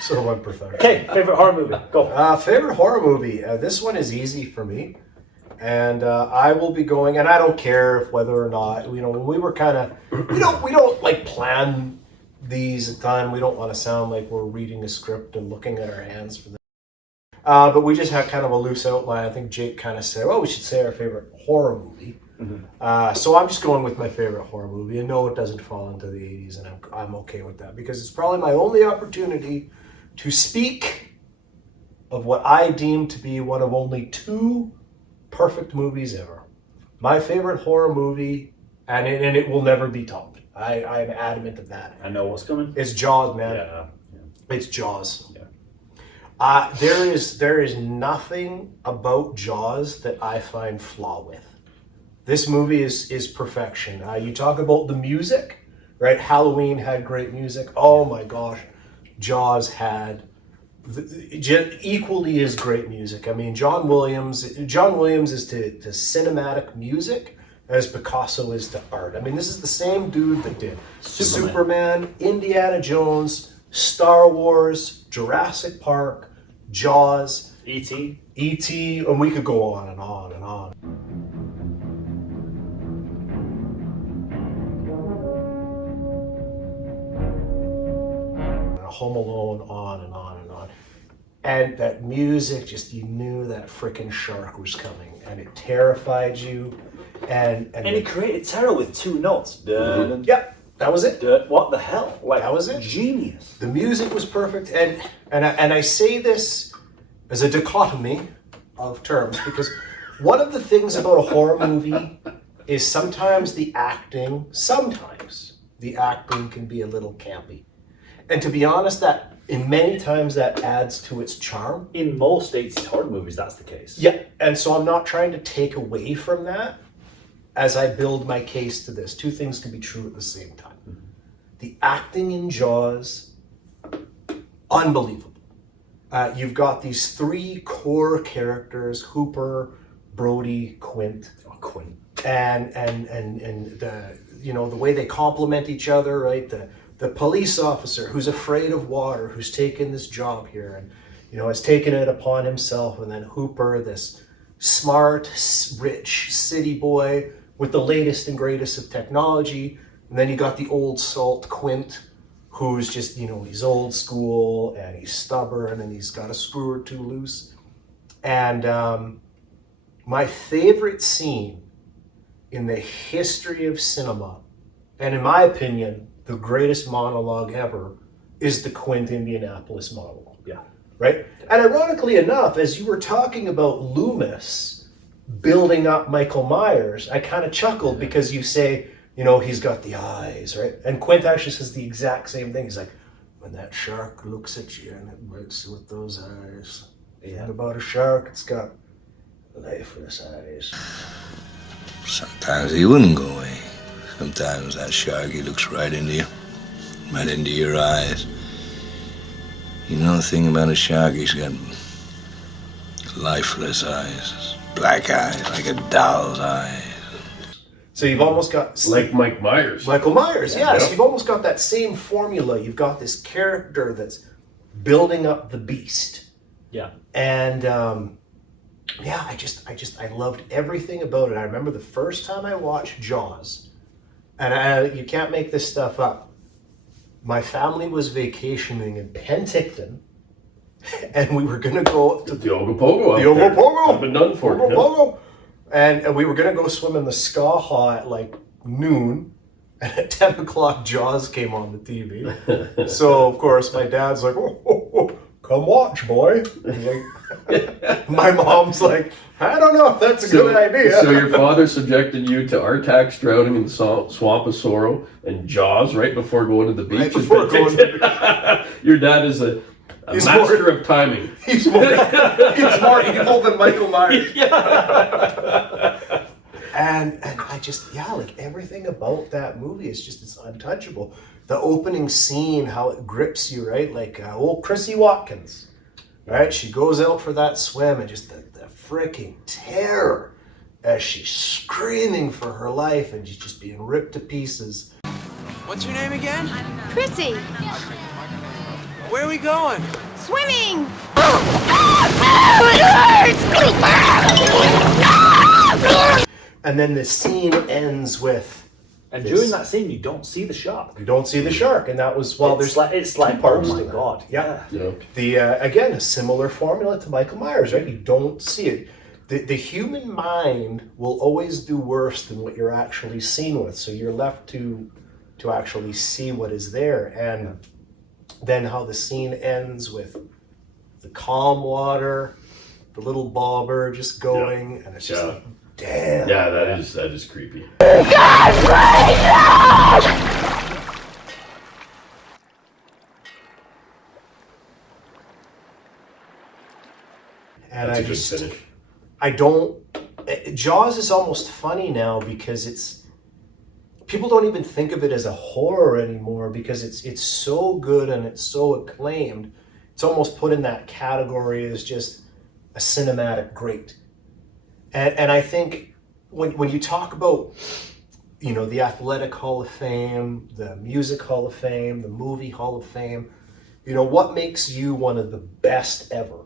So I'm pathetic. Okay, favorite horror movie. Go. Favorite horror movie. This one is easy for me. And I will be going, and I don't care if whether or not, you know, when we were kind of, we don't like plan these a ton. We don't want to sound like we're reading a script and looking at our hands for this. But we just had kind of a loose outline. I think Jake kind of said, well, we should say our favorite horror movie. Mm-hmm. So I'm just going with my favorite horror movie. And no, it doesn't fall into the 80s, and I'm okay with that because it's probably my only opportunity to speak of what I deem to be one of only 2 perfect movies ever. My favorite horror movie, and it will never be topped. I'm adamant of that. I know what's coming. It's Jaws, man. Yeah. It's Jaws. Yeah. There is nothing about Jaws that I find flaw with. This movie is perfection. You talk about the music, right? Halloween had great music. Oh my gosh, Jaws had equally as great music. I mean, John Williams is to cinematic music as Picasso is to art. I mean, this is the same dude that did Superman, Indiana Jones, Star Wars, Jurassic Park, Jaws, E.T., and we could go on and on and on. Home Alone, on and on and on. And that music, just, you knew that frickin' shark was coming, and it terrified you. And he created terror with 2 notes. Mm-hmm. Yep, that was it. What the hell? Like, that was it. Genius. The music was perfect, and I say this as a dichotomy of terms because one of the things about a horror movie is sometimes the acting can be a little campy. And to be honest, that in many times that adds to its charm. In most 80s horror movies, that's the case. Yeah, and so I'm not trying to take away from that as I build my case to this. 2 things can be true at the same time. Mm-hmm. The acting in Jaws, unbelievable. You've got these 3 core characters: Hooper, Brody, Quint. Oh, Quint. And the, you know, the way they complement each other, right? The police officer who's afraid of water, who's taken this job here and, you know, has taken it upon himself. And then Hooper, this smart, rich city boy with the latest and greatest of technology. And then you got the old salt Quint, who's just, you know, he's old school and he's stubborn and he's got a screw or 2 loose. And my favorite scene in the history of cinema, and in my opinion, the greatest monologue ever, is the Quint Indianapolis monologue. Yeah. Right? And ironically enough, as you were talking about Loomis building up Michael Myers, I kind of chuckled because you say, you know, he's got the eyes, right? And Quint actually says the exact same thing. He's like, when that shark looks at you and it bites you with those eyes. Yeah. And about a shark, it's got lifeless eyes. Sometimes he wouldn't go away. Sometimes that shark, he looks right into you, right into your eyes. You know the thing about a shark, he's got lifeless eyes, black eyes, like a doll's eyes. So you've almost got... Like Mike Myers. Michael Myers, yes. Yeah. You've almost got that same formula. You've got this character that's building up the beast. Yeah. And, yeah, I loved everything about it. I remember the first time I watched Jaws, and you can't make this stuff up. My family was vacationing in Penticton, and we were going to go to the Ogopogo. The Ogopogo. I've been done for Ogopogo. And we were going to go swim in the Skaha at like noon, and at 10 o'clock Jaws came on the TV. So, of course, my dad's like, oh, come watch, boy. Like, my mom's like, I don't know if that's a good idea. So your father subjected you to Artax drowning in the swamp of sorrow and Jaws right before going to the beach. Right before going to the beach. Your dad is a master of timing. He's more evil than Michael Myers. And I just, like everything about that movie is just, it's untouchable. The opening scene, how it grips you, right? Like old Chrissy Watkins, right? She goes out for that swim and just the freaking terror as she's screaming for her life and she's just being ripped to pieces. What's your name again? Chrissy. Where are we going? Swimming! And then the scene ends with, And during that scene, you don't see the shark. you don't see the shark, and that was, well, It's like, parts oh my to that. god. Yeah. Yeah. The again, a similar formula to Michael Myers, right? You don't see it. The human mind will always do worse than what you're actually seen with. So you're left to actually see what is there, and then how the scene ends with the calm water, the little bobber just going, and it's just Yeah. like, damn. Yeah, that is creepy. And That's I a good just, finish. I don't. Jaws is almost funny now because people don't even think of it as a horror anymore because it's so good and it's so acclaimed. It's almost put in that category as just a cinematic great. And I think when you talk about, you know, the Athletic Hall of Fame, the Music Hall of Fame, the Movie Hall of Fame, you know, what makes you one of the best ever?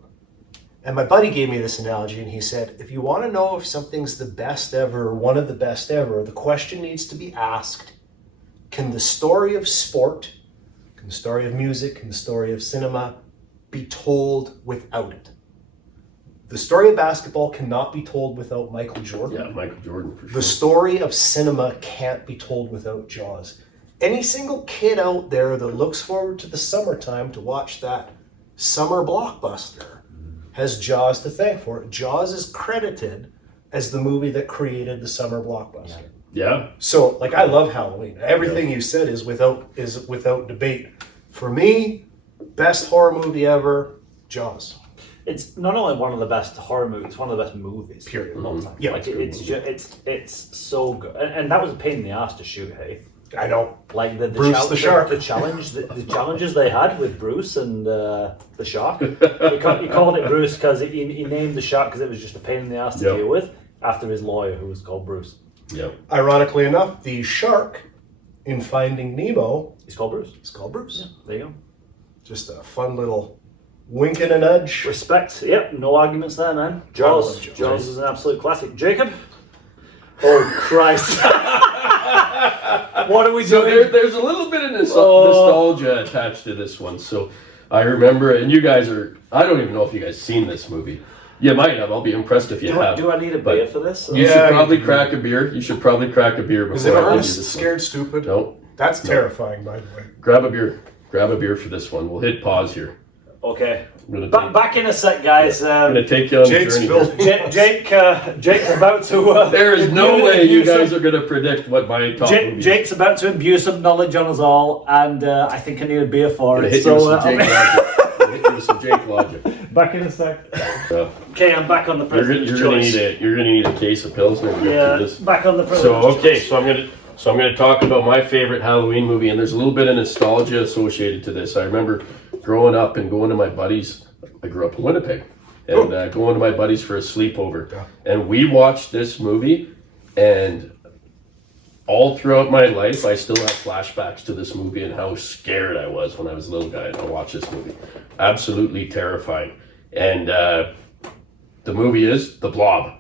And my buddy gave me this analogy, and he said, if you want to know if something's the best ever or one of the best ever, the question needs to be asked, can the story of sport, can the story of music, can the story of cinema be told without it? The story of basketball cannot be told without Michael Jordan. Yeah, Michael Jordan for sure. The story of cinema can't be told without Jaws. Any single kid out there that looks forward to the summertime to watch that summer blockbuster has Jaws to thank for it. Jaws is credited as the movie that created the summer blockbuster. Yeah. So, like, I love Halloween. Everything you said is without debate. For me, best horror movie ever, Jaws. It's not only one of the best horror movies, it's one of the best movies. Period. Of all time. Yeah, like it's a good it's so good, and that was a pain in the ass to shoot. Hey, I know. like the Bruce the shark. the challenges they had with Bruce and the shark. He called it Bruce because he named the shark because it was just a pain in the ass to deal with after his lawyer who was called Bruce. Yeah. Ironically enough, the shark in Finding Nemo He's called Bruce. is called Bruce. Yeah, there you go. Just a fun little wink and a nudge. Respect. Yep, no arguments there, man. Jaws. Jaws. Jaws is an absolute classic. Jacob. Oh Christ. What are we So doing? there's a little bit of nostalgia attached to this one. So I remember, and you guys I don't even know if you guys seen this movie. You might have. I'll be impressed if you have. Do I need a beer for this? You Yeah, should probably you do. crack a beer. You should probably crack a beer Is before it I give you Ernest this one. Scared Stupid? No. That's terrifying, by the way. Grab a beer. Grab a beer for this one. We'll hit pause here. Okay. I'm gonna Back in a sec, guys. I'm gonna take you on Jake's the journey. building. Jake's about to. There is no way you guys are gonna predict what my top movie is. Jake's about to imbue some knowledge on us all, and I think I need a beer for I'm gonna it. hit you with some Jake logic. I'm gonna hit you with some Jake logic. back in a sec. Okay, I'm back on the You're President's gonna Choice. need a case of Pilsner to get Yeah, through this. back on the So President's okay, Choice. so I'm gonna talk about my favorite Halloween movie, and there's a little bit of nostalgia associated to this. I remember growing up and going to my buddies. I grew up in Winnipeg, and going to my buddies for a sleepover, and we watched this movie, and all throughout my life, I still have flashbacks to this movie and how scared I was when I was a little guy and I watched this movie. Absolutely terrifying. And the movie is The Blob.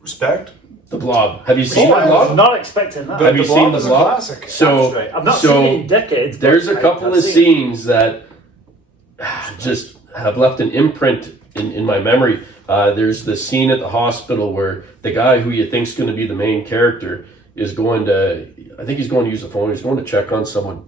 Respect. The Blob. Have you seen The I Blob? was not expecting that. Have you The seen Blob The is a Blob? classic. So, That's right. I've not seen it in decades. but there's a couple I've of seen it. scenes that just have left an imprint in my memory. There's the scene at the hospital where the guy who you think's going to be the main character is going to, I think he's going to use the phone, he's going to check on someone,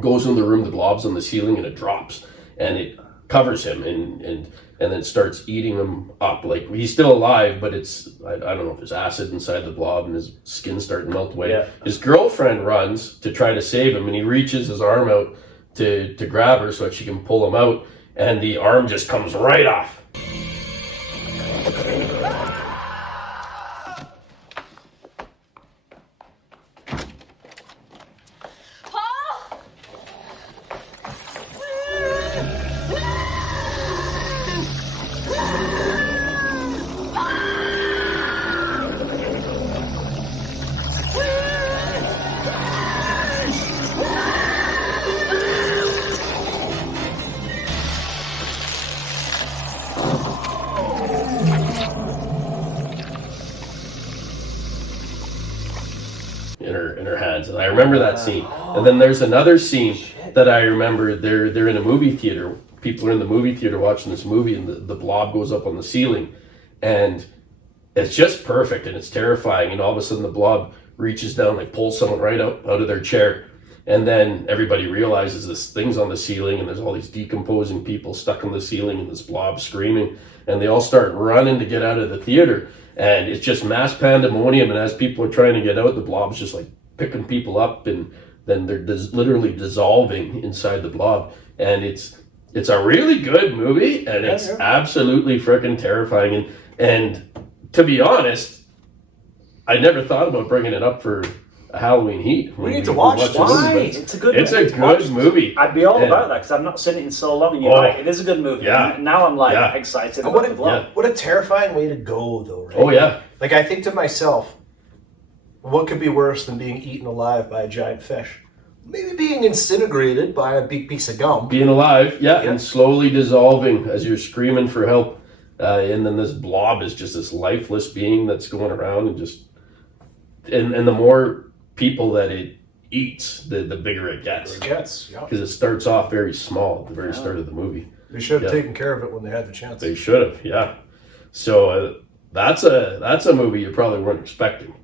goes in the room, the blob's on the ceiling, and it drops, and it covers him, and then starts eating him up. Like, he's still alive, but it's, I don't know if there's acid inside the blob, and his skin's starting to melt away. Yeah. His girlfriend runs to try to save him, and he reaches his arm out to grab her so that she can pull him out, and the arm just comes right off. Paul? remember that scene. And then there's another scene that I remember. They're in a movie theater. People are in the movie theater watching this movie, and the blob goes up on the ceiling, and it's just perfect, and it's terrifying. And all of a sudden, the blob reaches down, like pulls someone right out of their chair, and then everybody realizes this thing's on the ceiling, and there's all these decomposing people stuck on the ceiling, and this blob screaming, and they all start running to get out of the theater, and it's just mass pandemonium. And as people are trying to get out, the blob's just like picking people up, and then they're literally dissolving inside the blob, and it's a really good movie, and it's absolutely freaking terrifying. And to be honest, I never thought about bringing it up for a Halloween Heat. We need to watch it. Why? It's a good movie. I'd be all about that because I've not seen it in so long, and you're right, it is a good movie. Yeah. And now I'm like excited about the blob. What a terrifying way to go, though, right? Oh, yeah. Like, I think to myself, what could be worse than being eaten alive by a giant fish? Maybe being incinerated by a big piece of gum. Being alive, and slowly dissolving as you're screaming for help. And then this blob is just this lifeless being that's going around, and just and the more people that it eats, the bigger it gets. Because it starts off very small at the very start of the movie. They should have taken care of it when they had the chance. They should have, So that's a movie you probably weren't expecting.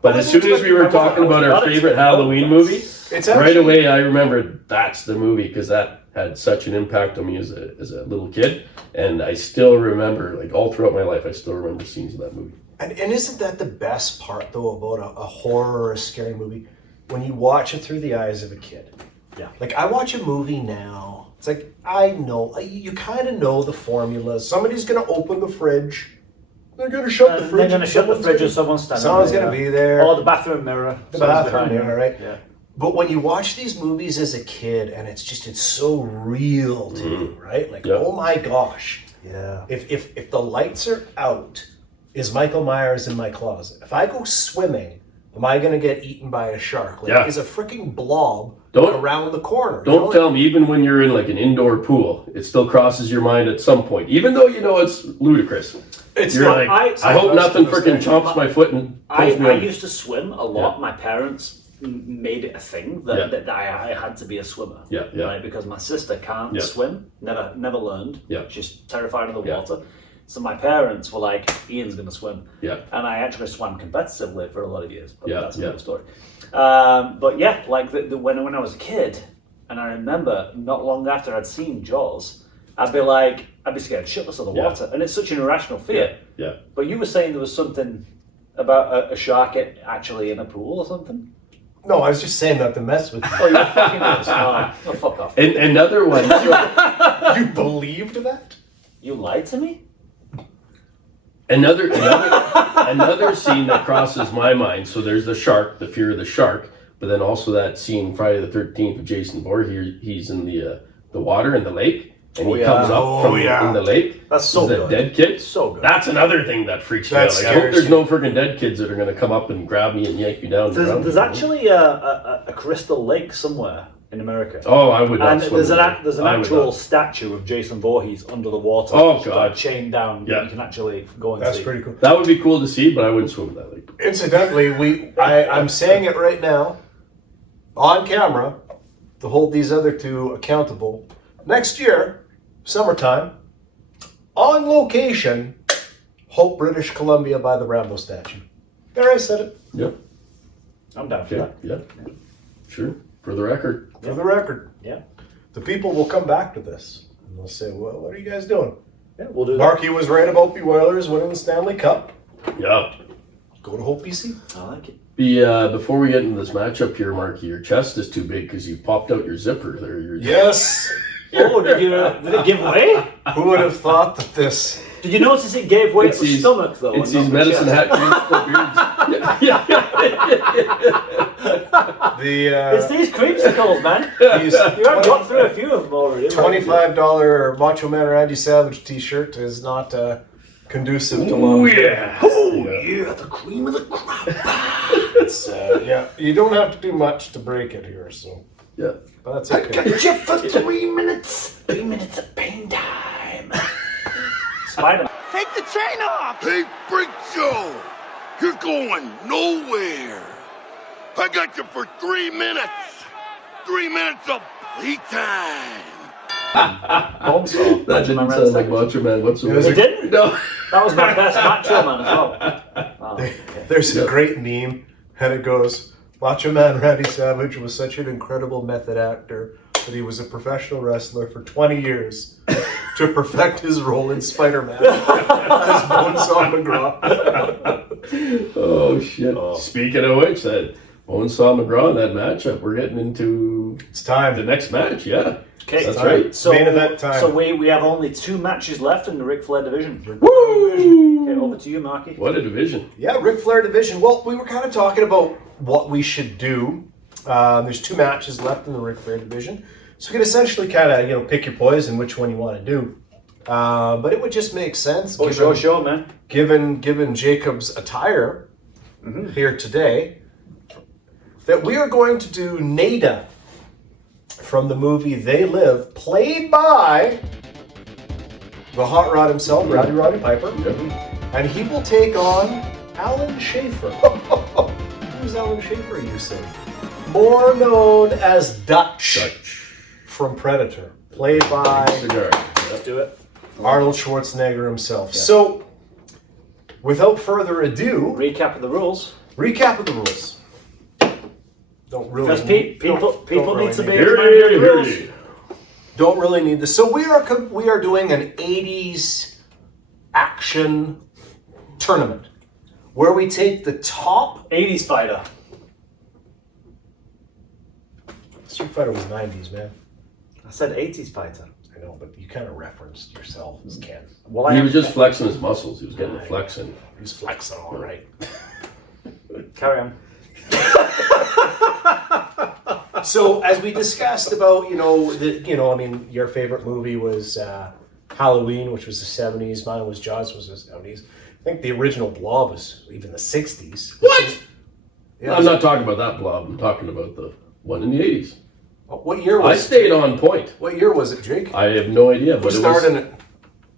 But as soon as we were talking about our favorite Halloween movie, right away I remembered that's the movie, because that had such an impact on me as a little kid, and I still remember, like all throughout my life, I still remember scenes of that movie. And isn't that the best part, though, about a horror or a scary movie? When you watch it through the eyes of a kid. Yeah. Like, I watch a movie now, it's like, I know, you kind of know the formulas. Somebody's going to open the fridge. They're going to shut the fridge. They're going to shut the fridge and someone's standing Someone's going to be there. Or the bathroom mirror. The bathroom mirror, right? Yeah. But when you watch these movies as a kid, and it's so real to you, right? Like, oh my gosh. Yeah. If the lights are out, is Michael Myers in my closet? If I go swimming, am I going to get eaten by a shark? Like, is a freaking blob around the corner? Don't tell me, even when you're in like an indoor pool, it still crosses your mind at some point, even though you know it's ludicrous. You're like, I hope nothing freaking chomps my foot and pulls me I in. used to swim a lot. My parents made it a thing that I had to be a swimmer. Right? Because my sister can't swim, never learned. She's terrified of the water. So my parents were like, Ian's going to swim. And I actually swam competitively for a lot of years. But that's another story. But yeah, like when I was a kid, and I remember not long after I'd seen Jaws, I'd be scared shitless of the water. And it's such an irrational fear. But you were saying there was something about a shark actually in a pool or something? No, I was just saying that to mess with you. Oh, you're fucking nuts. Oh, fuck off. And another one. You believed that? You lied to me? Another scene that crosses my mind. So there's the shark, the fear of the shark, but then also that scene Friday the 13th with Jason Voorhees. He's in the water in the lake. And he comes up from in the lake. That's so good. That dead kid. So good. That's another thing that freaks me out. Like, I hope there's no freaking dead kids that are going to come up and grab me and yank me down. There's actually a crystal lake somewhere in America. Oh, I would not swim. And there's an actual statue of Jason Voorhees under the water. Oh, God. Chained down. You can actually go and see. That's pretty cool. That would be cool to see, but I wouldn't swim in that lake. Incidentally, I'm saying it right now, on camera, to hold these other two accountable. Next year, summertime, on location, Hope, British Columbia, by the Rambo statue. There, I said it. Yep. I'm down for that. Yeah. Sure. For the record. For the record. Yeah. The people will come back to this. And they'll say, well, what are you guys doing? Yeah, we'll do that. Marky was right about the Oilers winning the Stanley Cup. Yeah. Go to Hope, BC. I like it. Before we get into this matchup here, Marky, your chest is too big because you popped out your zipper there. Yes. Oh, did it give way? Who would have thought that this... Did you notice it gave way at the stomach, though? It's these medicine hat It's these creamsicles, man. You have got through a few of them already. $25 Macho Man Randy Savage t-shirt is not conducive to love. The cream of the crop. It's, you don't have to do much to break it here, so... Yeah. But that's okay. I got you for 3 minutes. 3 minutes of pain time. Spider. Take the chain off! Hey, Freak Joe! You're going nowhere! I got you for 3 minutes. 3 minutes of playtime. That didn't sound like Macho Man whatsoever. It didn't? No. That was my best Macho Man as well. Oh, There's a great meme, and it goes, Macho Man Randy Savage was such an incredible method actor that he was a professional wrestler for 20 years to perfect his role in Spider-Man as Bonesaw McGraw. Oh, shit. Speaking of which, that Bonesaw McGraw in that matchup, we're getting into It's time. the next match, yeah. Okay, That's right. So, Main event time. So we have only 2 matches left in the Ric Flair division. Woo! Okay, over to you, Marky. What a division. Yeah, Ric Flair division. Well, we were kind of talking about what we should do. There's 2 matches left in the Ric Flair division. So we can essentially kind of, pick your poison, which one you want to do. But it would just make sense. Sure, man. Given Jacob's attire here today, that we are going to do Nada from the movie They Live, played by the Hot Rod himself, Rowdy Roddy Piper. And he will take on Alan Schaefer. Who's Alan Schaefer, you say? More known as Dutch from Predator, played by Let's do it. Arnold Schwarzenegger himself. So, without further ado, Recap of the rules. recap of the rules. Don't really Because people need to be Here reminded of the it rules. is. Don't really need this. So we are doing an 80s action tournament where we take the top. 80s fighter. Street Fighter was 90s, man. I said 80s fighter. I know, but you kind of referenced yourself as Ken. Well, He was just flexing his muscles. He was getting the flex in. He was flexing all right. Carry on. So as we discussed about, your favorite movie was Halloween, which was the 70s. Mine was Jaws, was the 70s. I think the original Blob was even the 60s. What? Yeah, I'm not talking about that blob. I'm talking about the one in the 80s. What year I was it? stayed on point. What year was it, Jake? I have no idea, but Who it starred in was it?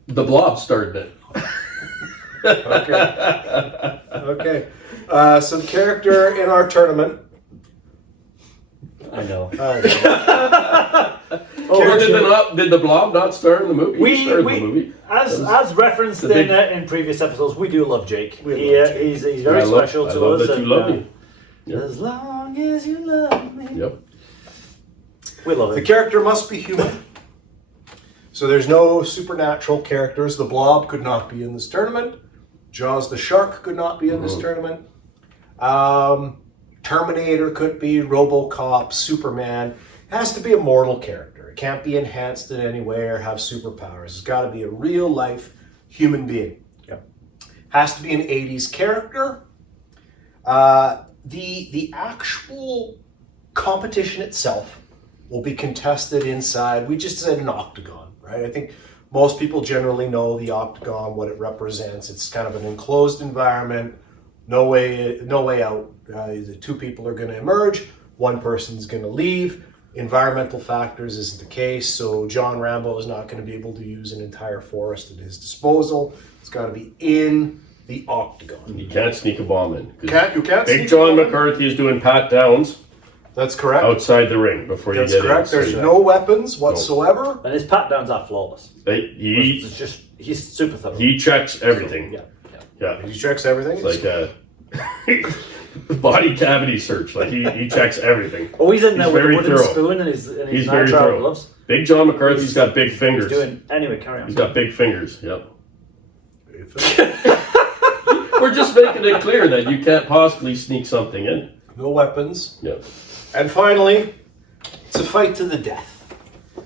the blob started it. Okay. So the character in our tournament. I know. Did the blob not star in the movie? He starred in the movie. As referenced in previous episodes, we do love Jake. He's very special to us. That you love me. Yep. As long as you love me. Yep. We love The it. character must be human. So there's no supernatural characters. The Blob could not be in this tournament. Jaws the Shark could not be in this tournament. Terminator could be, RoboCop, Superman. It has to be a mortal character. It can't be enhanced in any way or have superpowers. It's got to be a real life human being. Yep. Has to be an 80s character. The actual competition itself will be contested inside. We just said an octagon, right? I think most people generally know the octagon, what it represents. It's kind of an enclosed environment. No way out. The 2 people are going to emerge. 1 person's going to leave. Environmental factors isn't the case. So John Rambo is not going to be able to use an entire forest at his disposal. It's got to be in the octagon. You can't sneak a bomb in. You can't Big sneak John a bomb in? McCarthy is doing pat downs That's correct. outside the ring before That's you get correct. in. There's no weapons whatsoever. And his pat downs are flawless. He He's super thorough. he checks everything. Yeah. He checks everything. It's like a body cavity search. Like he checks everything. Oh, he's in there with a very wooden thorough. spoon and his He's very nitrile thorough. gloves. Big John McCarthy's got big fingers. Anyway, carry on. He's got big fingers. Yep. We're just making it clear that you can't possibly sneak something in. No weapons. Yep. And finally, it's a fight to the death.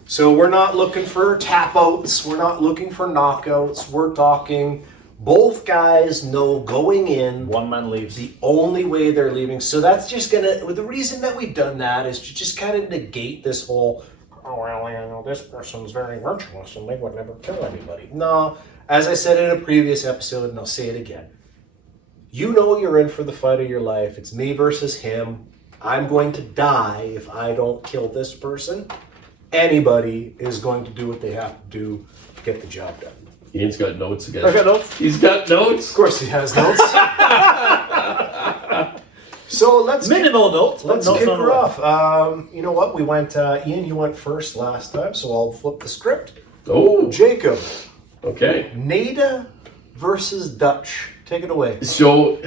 So we're not looking for tap outs. We're not looking for knockouts. We're talking both guys know going in. 1 man leaves. The only way they're leaving. So that's just the reason that we've done that is to just kind of negate this whole, this person's very virtuous and they would never kill anybody. No, as I said in a previous episode, and I'll say it again. You know you're in for the fight of your life. It's me versus him. I'm going to die if I don't kill this person. Anybody is going to do what they have to do to get the job done. Ian's got notes again. I got notes. He's got notes. Of course he has notes. So let's minimal notes. Let's kick her off. You know what? We went. Ian, you went first last time, so I'll flip the script. Oh, Jacob. Okay. Nada versus Dutch. Take it away. So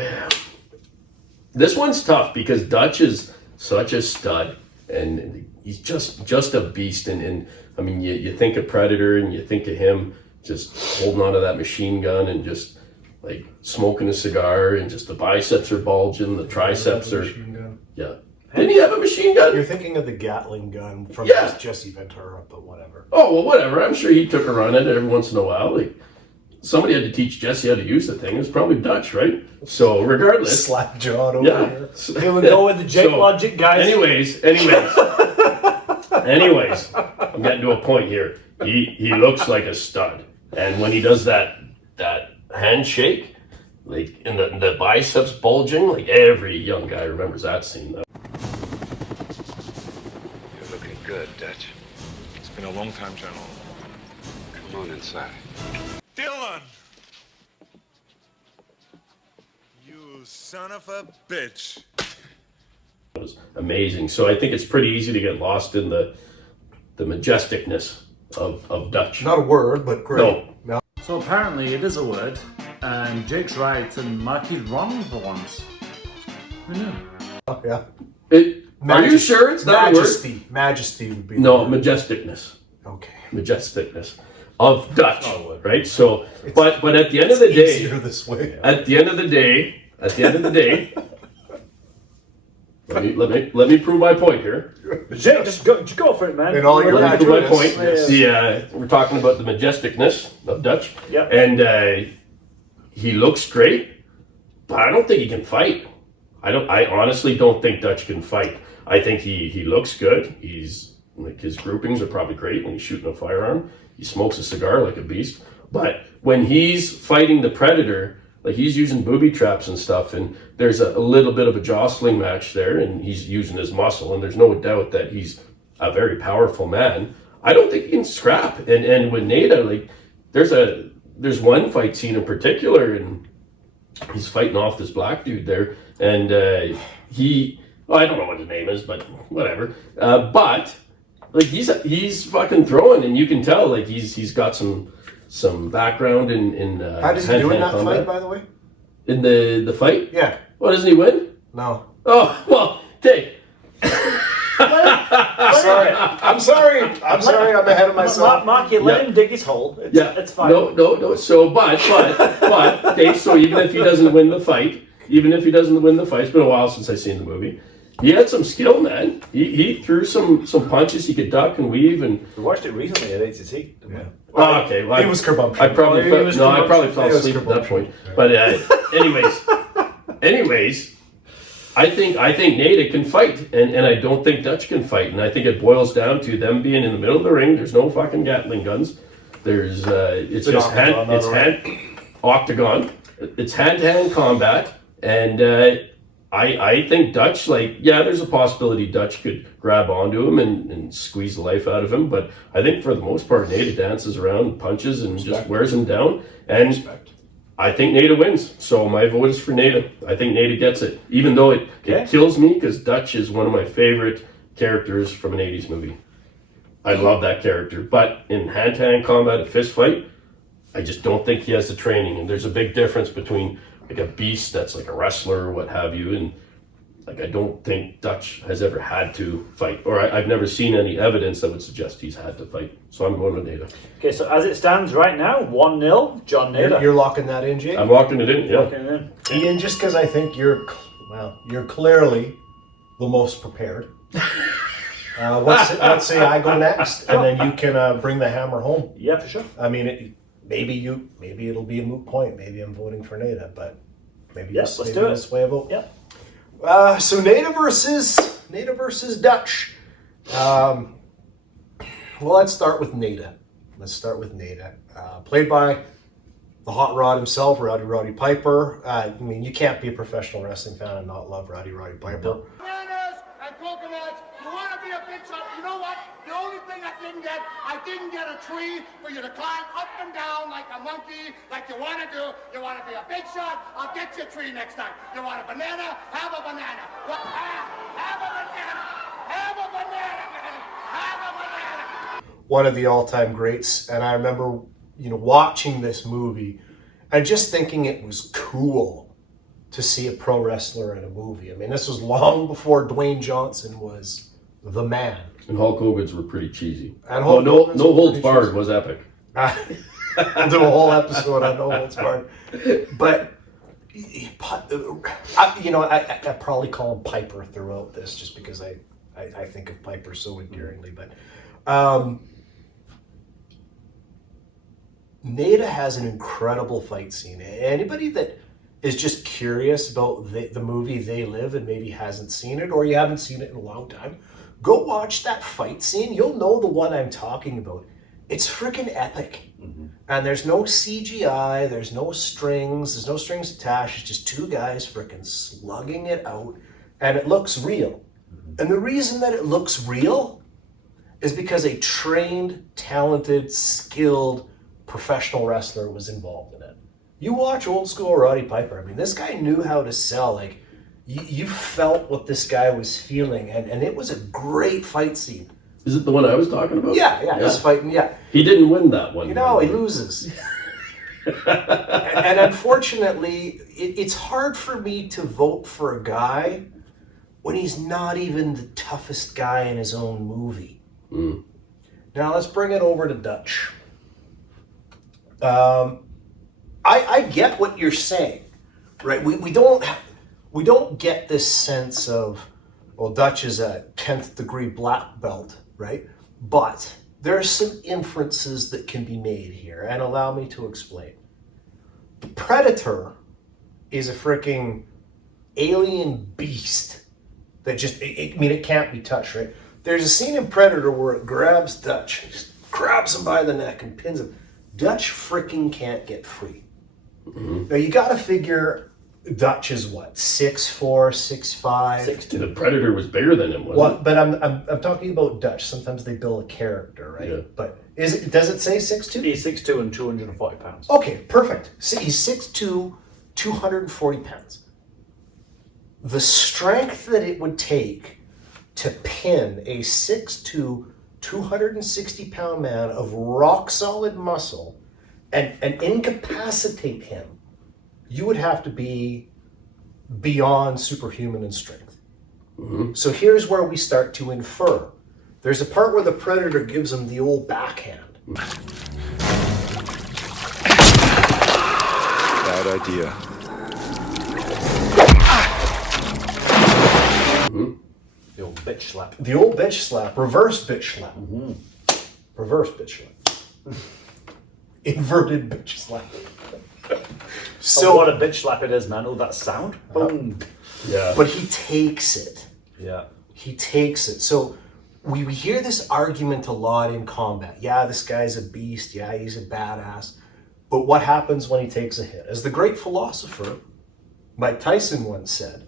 this one's tough because Dutch is such a stud, and he's just a beast. And I mean, you think of Predator, and you think of him just holding onto that machine gun and just like smoking a cigar, and just the biceps are bulging, the triceps are. Yeah. Didn't he have a machine gun? You're thinking of the Gatling gun from Jesse Ventura, but whatever. Oh, well, whatever. I'm sure he took a run at it every once in a while. Like, somebody had to teach Jesse how to use the thing. It was probably Dutch, right? So, regardless. Slap jawed over here. Here we go with the Jake logic, guys. Anyways. I'm getting to a point here. He looks like a stud. And when he does that handshake, like, and the biceps bulging, like, every young guy remembers that scene. You're looking good, Dutch. It's been a long time, General. Come on inside. Dylan! You son of a bitch. It was amazing. So I think it's pretty easy to get lost in the majesticness of Dutch. Not a word, but great. No. So apparently it is a word, and Jake's right, and Marky's wrong for once. Who knew? Oh, yeah. Are you sure it's not majesty? a word? Majesty would be. No, majesticness. Okay. Majesticness of Dutch, right? So, but at the end of the day, easier this way. At the end of the day, let me prove my point here. Jake, just go for it, man. In all your Let me prove my point. Yes. We're talking about the majesticness of Dutch, Yep. and he looks great, but I don't think he can fight. I honestly don't think Dutch can fight. I think he looks good. He's like, his groupings are probably great when he's shooting a firearm. He smokes a cigar like a beast. But when he's fighting the Predator, like he's using booby traps and stuff, and there's a little bit of a jostling match there, and he's using his muscle, and there's no doubt that he's a very powerful man. I don't think he can scrap. And with Nada, like there's one fight scene in particular, and he's fighting off this black dude there, and I don't know what his name is, but whatever. But like he's fucking throwing, and you can tell like he's got some background in How does he do in that combat. fight, by the way? In the fight? Yeah. Well, doesn't he win? No. Oh, well, okay. I'm sorry. I'm ahead of myself. Marky, let him dig his hole. It's fine. No. So, but, okay, so even if he doesn't win the fight, it's been a while since I've seen the movie. He had some skill, man. He threw some punches. He could duck and weave, and We watched it recently at ATT. Yeah. oh, okay. Well, He was curmudgeon. I probably fell He was asleep at that curmudgeon. point. But anyways, I think Nada can fight, and I don't think Dutch can fight, and I think it boils down to them being in the middle of the ring. There's no fucking Gatling guns. There's it's an just octagon, it's hand-to-hand combat, and I think Dutch, there's a possibility Dutch could grab onto him and squeeze the life out of him, but I think for the most part, Nada dances around, punches, and just wears him down, and I think Nada wins. So my vote is for Nada. I think Nada gets it, even though it kills me, because Dutch is one of my favorite characters from an 80s movie. I love that character, but in hand-to-hand combat, a fist fight, I just don't think he has the training, and there's a big difference between like a beast that's like a wrestler or what have you, and like I don't think Dutch has ever had to fight, or I've never seen any evidence that would suggest he's had to fight. So I'm going with Nada. Okay, so as it stands right now, 1-0, John Nada. You're locking that in, Jake? I'm locking it in, yeah. Locking it in. Ian, just because I think you're clearly the most prepared. Let's say I go next, and then you can bring the hammer home. Yeah, for sure. I mean, maybe it'll be a moot point. Maybe I'm voting for Nada, but maybe let's do it. This way I vote. Yeah. So Nada versus Dutch. Well, let's start with Nada. Played by the hot rod himself, Roddy Piper. I mean, you can't be a professional wrestling fan and not love Roddy Piper. Bananas and coconuts. You want to be be a big shot. You know what? The only thing I didn't get a tree for you to climb up and down like a monkey, like you want to do. You want to be a big shot? I'll get you a tree next time. You want a banana? Have a banana. Have a banana. Have a banana, man. Have a banana. One of the all-time greats, and I remember, watching this movie and just thinking it was cool to see a pro wrestler in a movie. I mean, this was long before Dwayne Johnson was the man. And Hulk Hogan's were pretty cheesy. And No Holds Barred was epic. I'll do a whole episode on No Holds Barred. But, I probably call him Piper throughout this just because I think of Piper so endearingly. But Nada has an incredible fight scene. Anybody that is just curious about the movie They Live and maybe hasn't seen it, or you haven't seen it in a long time, go watch that fight scene. You'll know the one I'm talking about. It's freaking epic. Mm-hmm. And there's no CGI, there's no strings attached. It's just two guys freaking slugging it out, and it looks real. Mm-hmm. And the reason that it looks real is because a trained, talented, skilled professional wrestler was involved in it. You watch old school Roddy Piper. I mean, this guy knew how to sell. Like, you felt what this guy was feeling, and it was a great fight scene. Is it the one I was talking about? Yeah. He's fighting, yeah. He didn't win that one. He loses. And unfortunately, it's hard for me to vote for a guy when he's not even the toughest guy in his own movie. Mm. Now, let's bring it over to Dutch. I get what you're saying, right? We don't get this sense of, well, Dutch is a 10th degree black belt, right? But there are some inferences that can be made here, and allow me to explain. The Predator is a freaking alien beast that it can't be touched, right? There's a scene in Predator where it grabs Dutch, just grabs him by the neck and pins him. Dutch freaking can't get free. Mm-hmm. Now you gotta figure Dutch is what, 6'4", 6'5"? 6'2". The Predator was bigger than him, wasn't it? But I'm talking about Dutch. Sometimes they build a character, right? Yeah. But does it say 6'2"? He's 6'2" and 240 pounds. Okay, perfect. So he's 6'2", 240 pounds. The strength that it would take to pin a 6'2", 260-pound man of rock-solid muscle and incapacitate him, you would have to be beyond superhuman in strength. Mm-hmm. So here's where we start to infer. There's a part where the Predator gives him the old backhand. Bad idea. Mm-hmm. The old bitch slap. The old bitch slap. Reverse bitch slap. Mm-hmm. Reverse bitch slap. Inverted bitch slap. So what a bitch slap it is, man. Oh, that sound. Boom. Yeah. But he takes it. Yeah. He takes it. So we hear this argument a lot in combat. Yeah, this guy's a beast. Yeah, he's a badass. But what happens when he takes a hit? As the great philosopher Mike Tyson once said,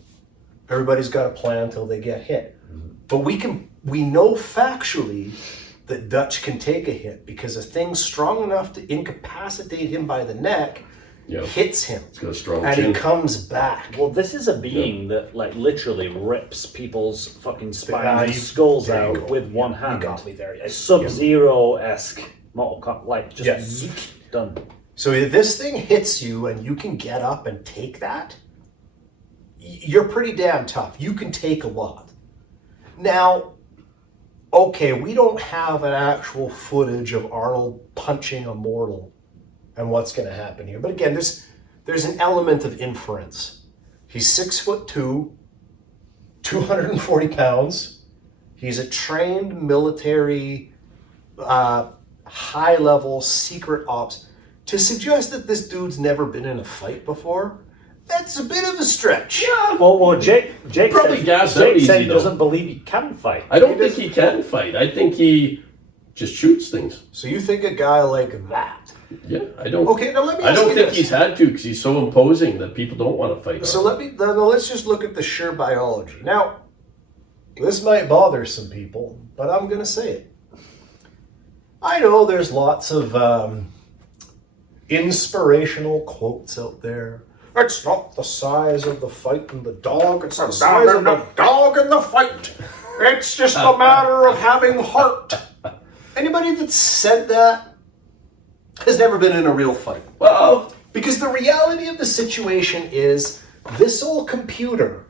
everybody's got a plan until they get hit. Mm-hmm. But we know factually that Dutch can take a hit because a thing strong enough to incapacitate him by the neck hits him. It's got a strong and chin. he comes back. Well, this is a being that like literally rips people's fucking spines and skulls out with one hand. You got me there. Sub-Zero-esque Mortal Kombat, like just yeet, done. So if this thing hits you and you can get up and take that, you're pretty damn tough. You can take a lot. Now, okay, we don't have an actual footage of Arnold punching a mortal and what's going to happen here. But again, there's an element of inference. He's 6'2", 240 pounds. He's a trained military, high-level secret ops. To suggest that this dude's never been in a fight before, that's a bit of a stretch. Yeah. Well, Jake probably said he doesn't believe he can fight. I don't think he can fight. I think he just shoots things. So you think a guy like that? Yeah, I don't. Okay, now let me. I don't think he's had to because he's so imposing that people don't want to fight. So let's just look at the sheer biology. Now, This might bother some people, but I'm going to say it. I know there's lots of inspirational quotes out there. It's not the size of the fight in the dog, it's the size of the dog in the fight. It's just a matter of having heart. Anybody that said that has never been in a real fight. Well, because the reality of the situation is this old computer,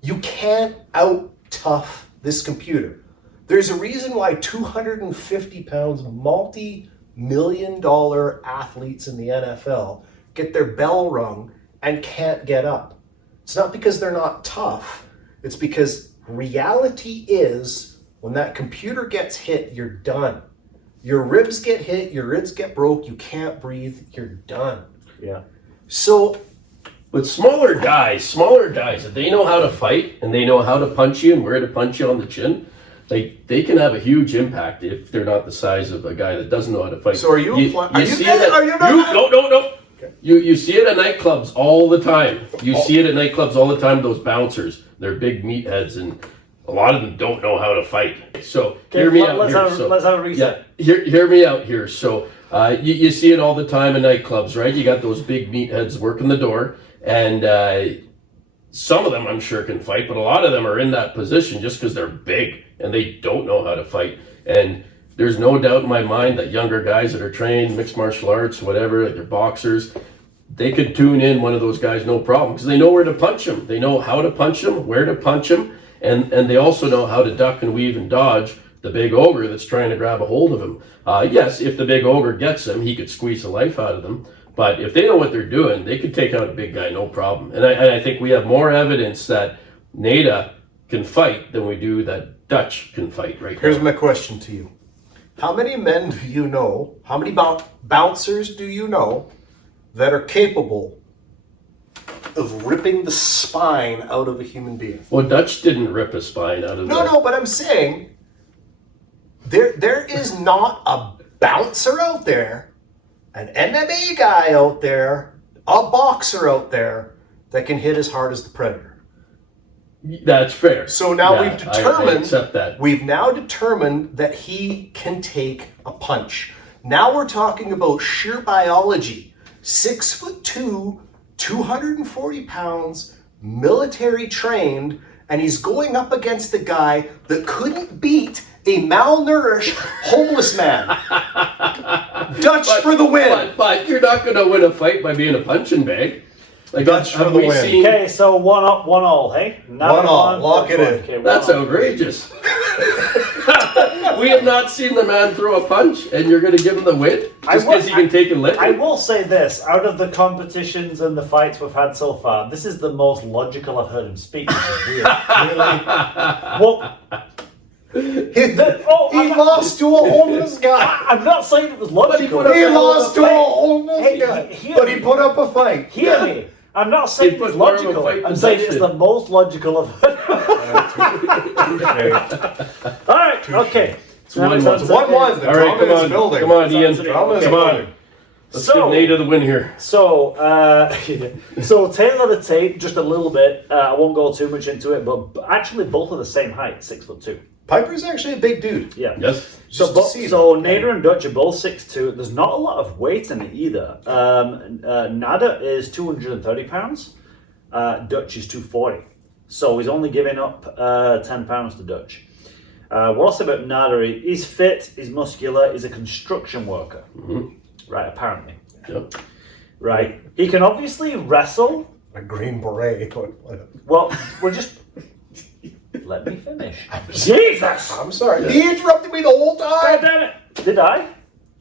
you can't out-tough this computer. There's a reason why 250 pounds, multi-million-dollar athletes in the NFL get their bell rung and can't get up. It's not because they're not tough. It's because reality is when that computer gets hit, you're done. Your ribs get hit, your ribs get broke, you can't breathe, you're done. Yeah. So, but smaller guys, if they know how to fight and they know how to punch you and where to punch you on the chin, like they can have a huge impact if they're not the size of a guy that doesn't know how to fight. So are you? You see it? No. Okay. You see it at nightclubs all the time. See it at nightclubs all the time. Those bouncers, they're big meatheads, and a lot of them don't know how to fight. So hear me out here. Let's have a reset. Yeah, hear me out here. So you see it all the time in nightclubs, right? You got those big meatheads working the door, and some of them I'm sure can fight, but a lot of them are in that position just because they're big and they don't know how to fight. And there's no doubt in my mind that younger guys that are trained, mixed martial arts, whatever, like they're boxers, they could tune in one of those guys no problem because they know where to punch them. They know how to punch them, where to punch them, and they also know how to duck and weave and dodge the big ogre that's trying to grab a hold of him. Yes, if the big ogre gets him, he could squeeze the life out of them. But if they know what they're doing, they could take out a big guy, no problem. And I think we have more evidence that Nada can fight than we do that Dutch can fight right now. Here's my question to you. How many men do you know, how many bouncers do you know that are capable of ripping the spine out of a human being? Well, Dutch didn't rip a spine out of No, but I'm saying there is not a bouncer out there, an MMA guy out there, a boxer out there that can hit as hard as the Predator. That's fair. So now I accept that. We've now determined that he can take a punch. Now we're talking about sheer biology. 6'2", 240 pounds, military trained, and he's going up against a guy that couldn't beat a malnourished homeless man. Dutch for the win. But you're not going to win a fight by being a punching bag. Like Dutch for the win. Okay, so 1-all, hey? 1-all, lock it in. Okay, that's outrageous. We have not seen the man throw a punch, and you're going to give him the win just because he can take a lick? I will say this, out of the competitions and the fights we've had so far, this is the most logical I've heard him speak. Really? Well, he lost to a homeless guy. I'm not saying it was logical. He lost to a homeless guy. But he put up a fight. Hear me. I'm not saying it's logical. I'm saying it's the most logical I've heard. All right, okay. It's 1-1. It's 1-1. The drama is building. Come on, Ian. Come on. Let's give Nada the win here. So tailor the tape just a little bit. I won't go too much into it, but actually both are the same height, 6'2". Piper's actually a big dude. Yeah. Yes. So Nada and Dutch are both 6'2". There's not a lot of weight in it either. Nada is 230 pounds. Dutch is 240. So he's only giving up 10 pounds to Dutch. What else about Nada? He's fit, he's muscular, he's a construction worker. Mm-hmm. Right, apparently. Yep. Right. He can obviously wrestle. A green beret. Well, we're just... Let me finish. Jesus! I'm sorry. He interrupted me the whole time. God damn it. Did I?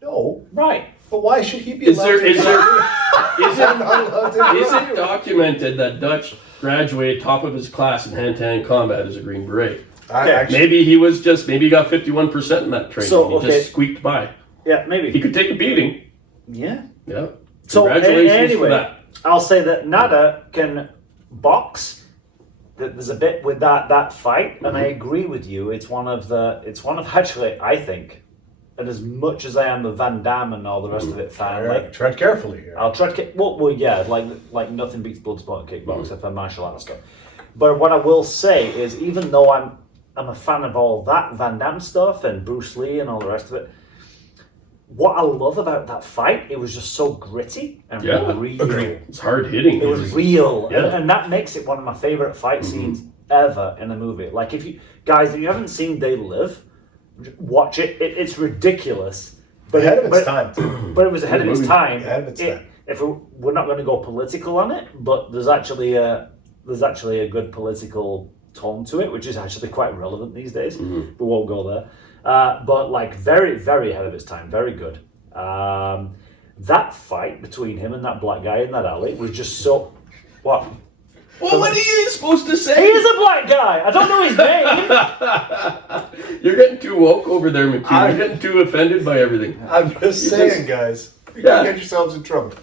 No. Right. But why should he be Is allowed it to documented that Dutch graduated top of his class in hand-to-hand combat as a Green Beret? Actually, maybe he got 51% in that training. So, he just squeaked by. Yeah, maybe. He could take a beating. Yeah. Yeah. So Congratulations anyway, for that. I'll say that Nada can box. There's a bit with that fight, and I agree with you. It's one of actually, I think, and as much as I am a Van Damme and all the rest of it fan, like tread carefully here. I'll tread. Well, yeah, like nothing beats Bloodsport and kickboxing for martial arts stuff. But what I will say is, even though I'm I'm a fan of all that Van Damme stuff and Bruce Lee and all the rest of it. What I love about that fight, it was just so gritty and real. Agreed. It's hard hitting. It was real, and that makes it one of my favorite fight scenes ever in a movie. Like if you haven't seen They Live, watch it. It's ridiculous, but ahead of its time. But it was ahead of its time. Ahead of its time. If we're not going to go political on it, but there's actually a good political tone to it, which is actually quite relevant these days. We won't go there. But like very, very ahead of its time, very good. That fight between him and that black guy in that alley was just so... What? Well, what are you supposed to say? He is a black guy! I don't know his name! You're getting too woke over there, McHugh. You're getting too offended by everything. I'm just saying, guys. You can get yourselves in trouble.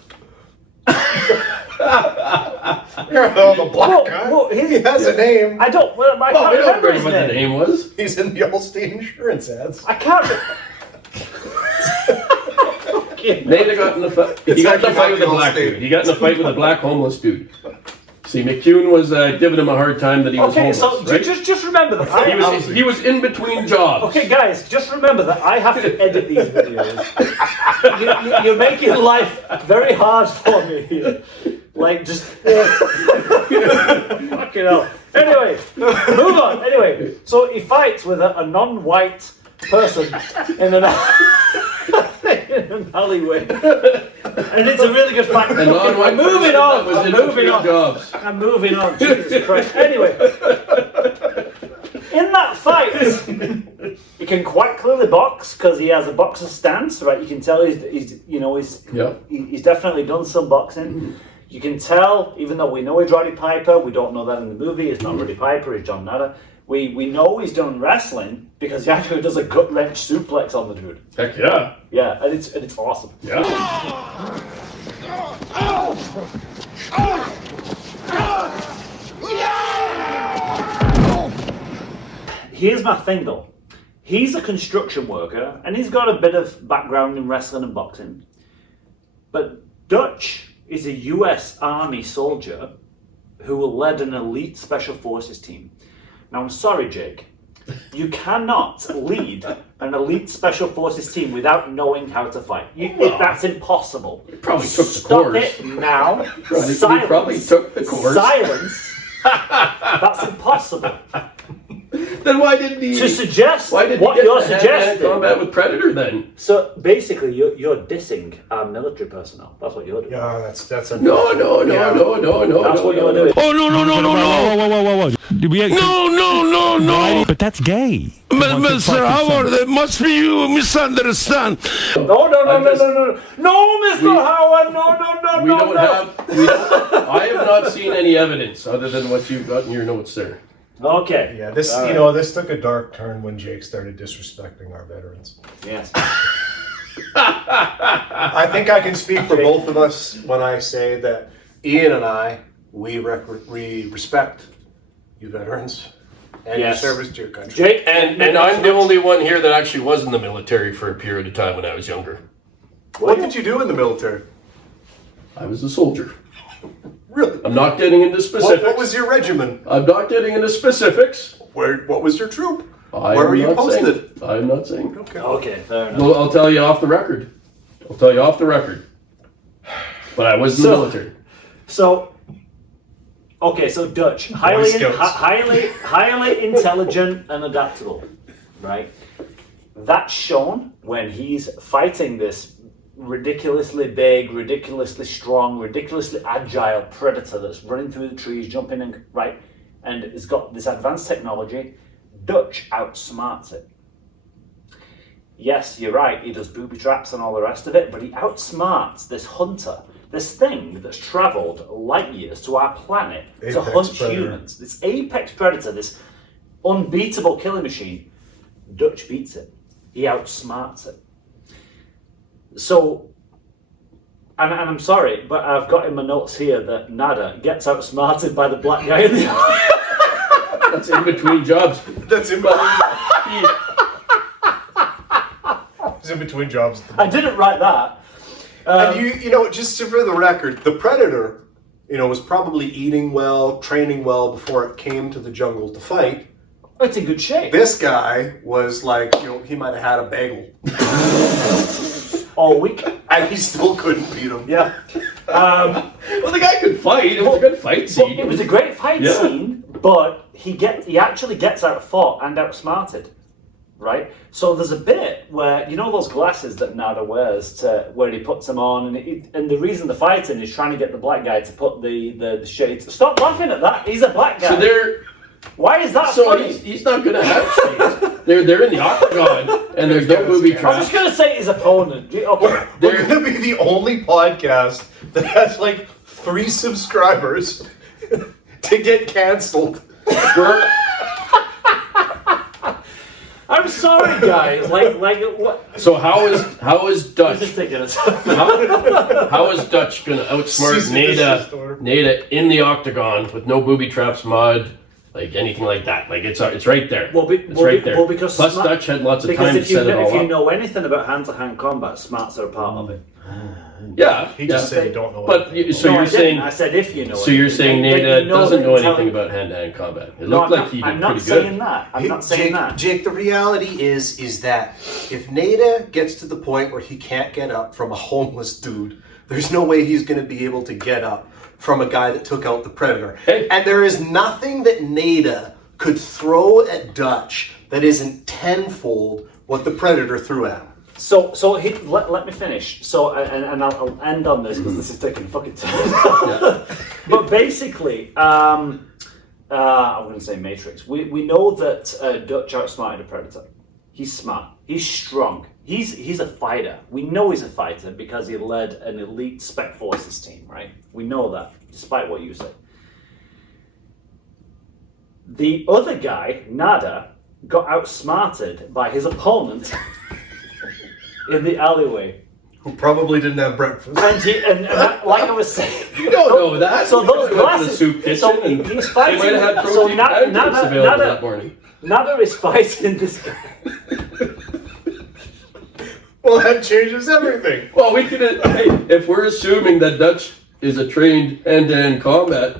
The black guy. Well, he has a name. I don't... Well, I can't remember his what name. the name was. He's in the Allstate insurance ads. I can't... Nate got in the fight. He got in the fight with a black dude. He got in the fight with a black homeless dude. See, McCune was giving him a hard time that he was homeless. Okay, so right? just remember that. He was in between jobs. Okay, guys, just remember that I have to edit these videos. You're making life very hard for me. Like, just... Fucking hell. Anyway, move on. Anyway, so he fights with a non-white person in an alleyway. And it's a really good fight. And non-white moving on. Was I'm moving on. Jobs. I'm moving on. Jesus Christ. Anyway, in that fight, he can quite clearly box because he has a boxer stance. Right, you can tell he's definitely done some boxing. You can tell, even though we know he's Roddy Piper, we don't know that in the movie. It's not Roddy Piper. It's John Nada. We know he's done wrestling because he actually does a gut wrench suplex on the dude. Heck yeah. Yeah, and it's awesome. Yeah. Here's my thing though. He's a construction worker and he's got a bit of background in wrestling and boxing. But Dutch is a US Army soldier who led an elite special forces team. Now, I'm sorry, Jake. You cannot lead an elite special forces team without knowing how to fight. That's impossible. He probably took the Stop course. it now. He probably took the course. Silence. That's impossible. Then why didn't he? To suggest why didn't what he get you're hand-to-hand suggesting. combat with Predator then? So basically, you're dissing our military personnel. That's what you're doing. Yeah, that's a No. That's what you're doing. Oh, no. Whoa. No. But that's gay. But Sir Howard, that must be you misunderstand. No, Mr. Howard, no. I have not seen any evidence other than what you've got in your notes there. Okay. Yeah, this took a dark turn when Jake started disrespecting our veterans. Yes. I think I can speak for both of us when I say that Ian and I, we respect you veterans and your service to your country. Jake, and I'm the only one here that actually was in the military for a period of time when I was younger. What did you do in the military? I was a soldier. Really? I'm not getting into specifics. What was your regiment? I'm not getting into specifics. What was your troop? Where were you posted? I'm not saying. Okay, fair enough. Well, I'll tell you off the record. But I was in the military. So Dutch, highly intelligent and adaptable, right? That's shown when he's fighting this ridiculously big, ridiculously strong, ridiculously agile predator that's running through the trees, jumping in, right? And it's got this advanced technology. Dutch outsmarts it. Yes, you're right, he does booby traps and all the rest of it, but he outsmarts this hunter, this thing that's travelled light years to our planet to hunt humans. This apex predator, this unbeatable killing machine. Dutch beats it. He outsmarts it. So, and I'm sorry, but I've got in my notes here that Nada gets outsmarted by the black guy in the That's in between jobs. That's in between. He's in between jobs. I didn't write that. And just for the record, the Predator, was probably eating well, training well before it came to the jungle to fight. It's in good shape. This guy was like, he might have had a bagel all week, and he still couldn't beat him. Yeah. Well, the guy could fight. It was a good fight scene. It was a great fight scene, but he actually gets outfought and outsmarted, right? So there's a bit where those glasses that Nada wears where he puts them on, and the reason they're fighting is trying to get the black guy to put the shades. Stop laughing at that. He's a black guy. So they're. Why is that So funny? he's not going to have shades. They're in the octagon, and there's no booby I'm traps. just going to say his opponent. Okay. We're going to be the only podcast that has like 3 subscribers to get canceled. I'm sorry, guys. Like what? So how is Dutch? Just taking it. How is Dutch going to outsmart Nada in the octagon with no booby traps, mud, like anything like that? Like it's right there. It's right there. Well, because plus Dutch had lots of time to set it all if you up. know anything about hand-to-hand combat, smarts are a part of it. Yeah, He just said you don't know. But anything. you're saying I said if you know. So you're saying Nada doesn't know anything about hand-to-hand combat? It looked like he did I'm not pretty saying good. that. I'm not saying that. Jake, the reality is that if Nada gets to the point where he can't get up from a homeless dude, there's no way he's going to be able to get up from a guy that took out the Predator. Hey. And there is nothing that Nada could throw at Dutch that isn't tenfold what the Predator threw at him. So let me finish. So and I'll end on this because this is taking fucking time. But basically, I'm going to say Matrix. We know that Dutch outsmarted a Predator. He's smart. He's strong. He's a fighter. We know he's a fighter because he led an elite Spec Forces team, right? We know that, despite what you say. The other guy, Nada, got outsmarted by his opponent in the alleyway. Who probably didn't have breakfast. And like I was saying, You don't know that. So those glasses. The soup so kitchen and he's fighting. they might have had So protein pancakes available that morning. Nada is fighting this guy. Well, that changes everything. Well, we could. Hey, if we're assuming that Dutch is a trained hand-to-hand combat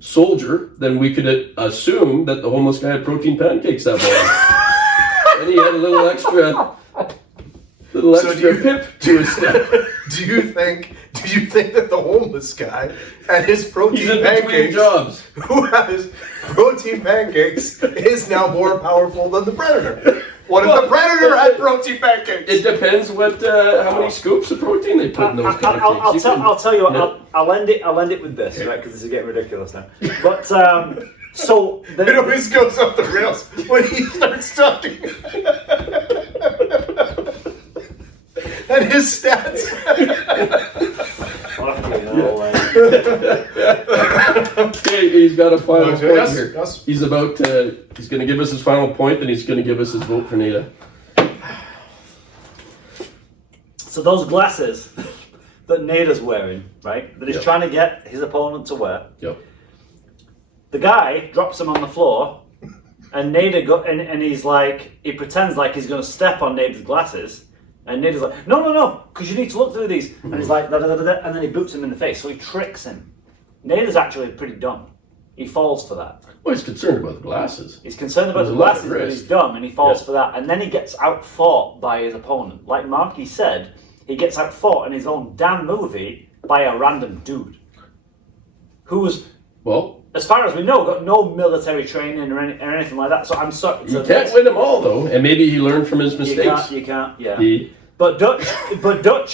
soldier, then we could assume that the homeless guy had protein pancakes that morning, and he had a little extra pip to his step. Do you think that the homeless guy and his protein He's in between pancakes, jobs. who has protein pancakes, is now more powerful than the Predator? What if the Predator had protein pancakes? It depends what how many scoops of protein they put in those pancakes. I'll tell you what. I'll end it with this, right? Because this is getting ridiculous now. But so It always goes up the rails when he starts talking. And his stats. Okay, he's got a final point yes, here. yes. He's about to. He's going to give us his final point, and he's going to give us his vote for Nada. So those glasses that Nada's wearing, right? That he's trying to get his opponent to wear. Yep. The guy drops them on the floor, and Nada and he's like, he pretends like he's going to step on Nada's glasses. And Nada's like, no, because you need to look through these. And he's like, da, da, da, da, and then he boots him in the face. So he tricks him. Nada's actually pretty dumb. He falls for that. Well, he's concerned about the glasses. He's concerned about the glasses, but he's dumb, and he falls for that. And then he gets outfought by his opponent. Like Marky said, he gets outfought in his own damn movie by a random dude. Who's, Well, as far as we know, got no military training or anything like that. So I'm sorry. you can't win them all, though, and maybe he learned from his mistakes. You can't, yeah. But Dutch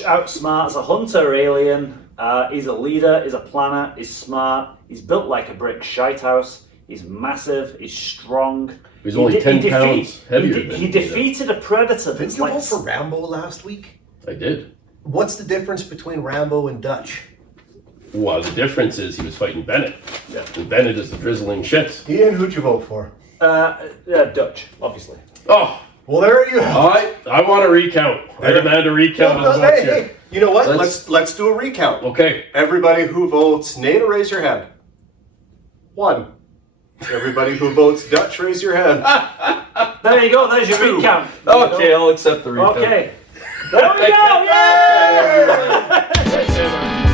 outsmarts a hunter alien. He's a leader, he's a planner, he's smart, he's built like a brick shitehouse, he's massive, he's strong. He's only 10 pounds heavier He defeated a predator that's Didn't you like... vote for Rambo last week? I did. What's the difference between Rambo and Dutch? Well, the difference is he was fighting Bennett. Yeah. And Bennett is the drizzling shit. Ian, who'd you vote for? Dutch, obviously. Oh! Well, there you have it. I want a recount. I demand a recount of the votes here. Hey, you know what? Let's do a recount. Okay. Everybody who votes Nada, raise your hand. 1. Everybody who votes Dutch, raise your hand. There you go, there's your 2. recount. Okay, I'll accept the recount. Okay. There we go! Yay!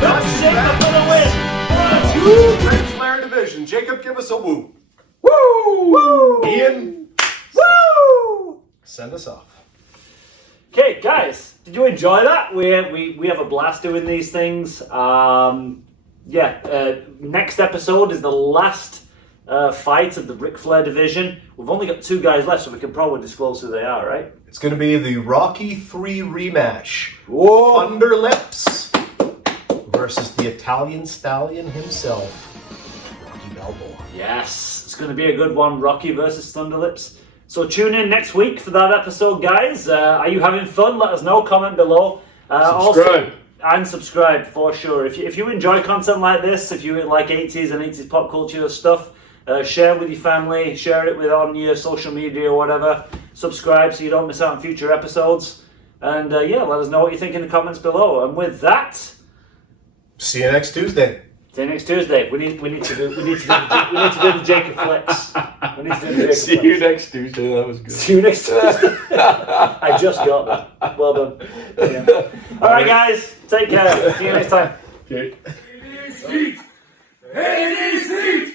Dutch Jacob for the win! Ric Flair division. Jacob, give us a woo. Woo! Ian, Woo! send us off. Okay, guys, did you enjoy that? We have a blast doing these things. Next episode is the last fight of the Ric Flair division. We've only got 2 guys left, so we can probably disclose who they are, right? It's going to be the Rocky 3 rematch. Whoa! Thunder Lips versus the Italian Stallion himself, Rocky Balboa. Yes, it's going to be a good one, Rocky versus Thunder Lips. So tune in next week for that episode, guys. Are you having fun? Let us know. Comment below. Subscribe. And subscribe for sure. If you enjoy content like this, if you like 80s and 80s pop culture stuff, share with your family, share it on your social media or whatever. Subscribe so you don't miss out on future episodes. And let us know what you think in the comments below. And with that, see you next Tuesday. See you next Tuesday. We need to do the Jacob flex. We need to do the Jacob See you next Tuesday. That was good. See you next Tuesday. I just got that. Well done. Yeah. All right, guys. Take care. See you next time. Okay. 80s heat! 80s heat!